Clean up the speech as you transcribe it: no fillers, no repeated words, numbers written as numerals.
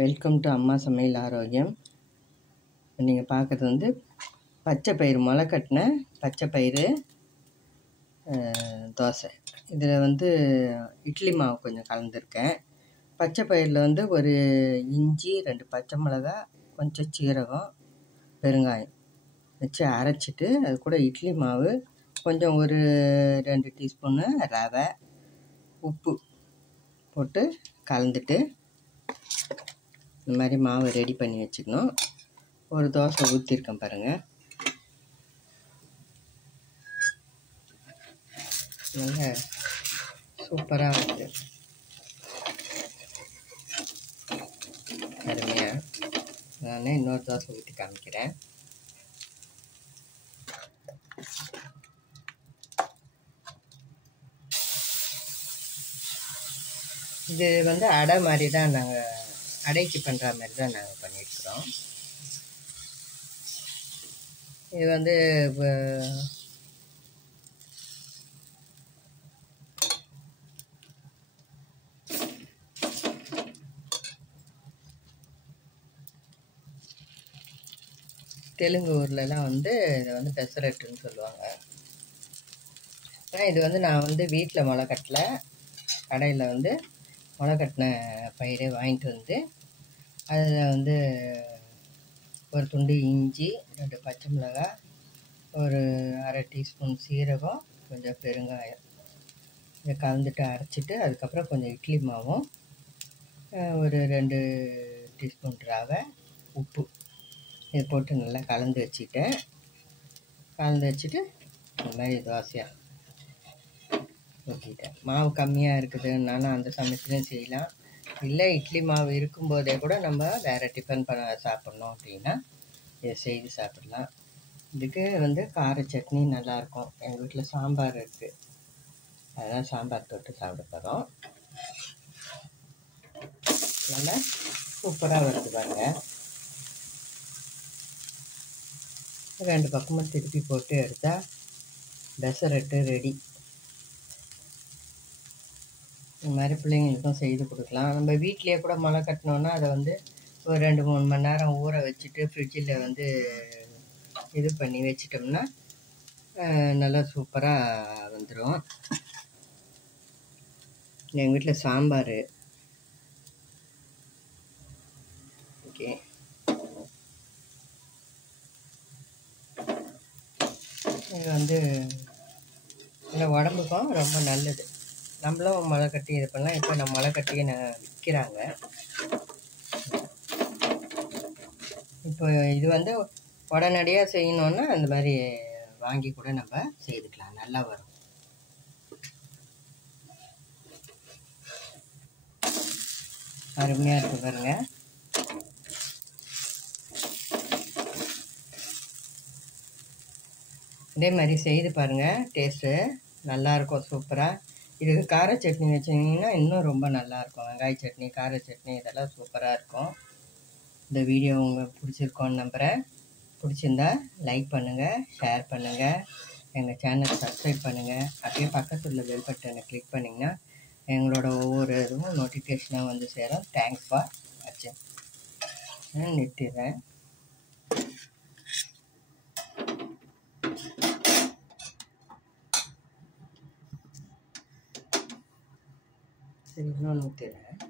Welcome to அம்மா சமையல் ஆரோக்கியம். நீங்கள் பார்க்குறது வந்து பச்சை பயிறு, முளை கட்டின பச்சை பயிறு தோசை. இதில் வந்து இட்லி மாவு கொஞ்சம் கலந்துருக்கேன். பச்சை பயிரில் வந்து ஒரு இஞ்சி, 2 பச்சை மிளகா, கொஞ்சம் சீரகம், பெருங்காயம் வச்சு அரைச்சிட்டு அது கூட இட்லி மாவு கொஞ்சம் ஒரு 2 டீஸ்பூனு ரவை, உப்பு போட்டு கலந்துட்டு இந்த மாதிரி மாவு ரெடி பண்ணி வச்சுக்கணும். ஒரு தோசை ஊற்றிருக்கேன் பாருங்கள். நல்ல சூப்பராக இருக்குது, அருமையாக. நான் இன்னொரு தோசை ஊற்றி காமிக்கிறேன். இது வந்து அடை மாதிரி தான், நாங்கள் அடைக்கு பண்ணுற மாதிரி தான் நாங்கள் பண்ணியிருக்கிறோம். இது வந்து தெலுங்கு ஊர்லலாம் வந்து இதை வந்து பெசரட்டுன்னு சொல்லுவாங்க. இது வந்து நான் வந்து வீட்டில் முளை கட்டலை, கடையில் வந்து முளை கட்டின பயிரை வாங்கிட்டு வந்து அதில் வந்து ஒரு துண்டு இஞ்சி, 2 பச்சை மிளகாய், ஒரு அரை டீஸ்பூன் சீரகம், கொஞ்சம் பெருங்காயம் இதை கலந்துட்டு அரைச்சிட்டு அதுக்கப்புறம் கொஞ்சம் இட்லி மாவும், ஒரு 2 டீஸ்பூன் ரவை, உப்பு இது போட்டு நல்லா கலந்து வச்சுட்டு இந்த மாதிரி தோசையாக ஊற்றிட்டேன். மாவு கம்மியாக இருக்குதுன்னாலும் அந்த சமயத்துலையும் செய்யலாம். இல்லை இட்லி மாவு இருக்கும்போதே கூட நம்ம வேறு டிஃபன் சாப்பிட்ணும் அப்படின்னா இதை செய்து சாப்பிடலாம். இதுக்கு வந்து கார சட்னி நல்லாயிருக்கும். எங்கள் வீட்டில் சாம்பார் இருக்குது, அதனால் சாம்பார் தொட்டு சாப்பிட போகிறோம். நல்லா சூப்பராக வருது பாருங்க. 2 பக்கமும் திருப்பி போட்டு எடுத்தால் பெசரட்டு ரெடி. இந்த மாதிரி பிள்ளைங்களுக்கும் செய்து கொடுக்கலாம். நம்ம வீட்டிலேயே கூட முளை கட்டினோன்னா அதை வந்து ஒரு 2-3 மணி நேரம் ஊற வச்சுட்டு ஃப்ரிட்ஜில் வந்து இது பண்ணி வச்சிட்டோம்னா நல்லா சூப்பராக வந்துடும். எங்கள் வீட்டில் சாம்பார். ஓகே, இது வந்து இந்த உடம்புக்கும் ரொம்ப நல்லது. நம்மளும் முளை கட்டி இது பண்ணலாம். இப்போ நம்ம முளை கட்டி விற்கிறாங்க. இப்போ இது வந்து உடனடியாக செய்யணுன்னா அந்த மாதிரி வாங்கி கூட நம்ம செய்துக்கலாம், நல்லா வரும். அருமையாக இருக்குது பாருங்க. இதே மாதிரி செய்து பாருங்கள், டேஸ்ட்டு நல்லாயிருக்கும், சூப்பராக. இதுக்கு கார சட்னி வச்சிங்கன்னா இன்னும் ரொம்ப நல்லாயிருக்கும். வெங்காய சட்னி, கார சட்னி இதெல்லாம் சூப்பராக இருக்கும். இந்த வீடியோ உங்களுக்கு பிடிச்சிருக்கோன்னு நம்புகிறேன். பிடிச்சிருந்தா லைக் பண்ணுங்கள், ஷேர் பண்ணுங்கள், எங்கள் சேனல் சப்ஸ்கிரைப் பண்ணுங்கள். அப்படியே பக்கத்தில் உள்ள பெல் பட்டனை கிளிக் பண்ணிங்கன்னா எங்களோட ஒவ்வொரு இதுவும் நோட்டிஃபிகேஷனாக வந்து சேரும். தேங்க்ஸ் ஃபார் வாட்சிங். நிறுத்திடுறேன். சரி, இன்னொன்று ஊற்றிடுறேன்.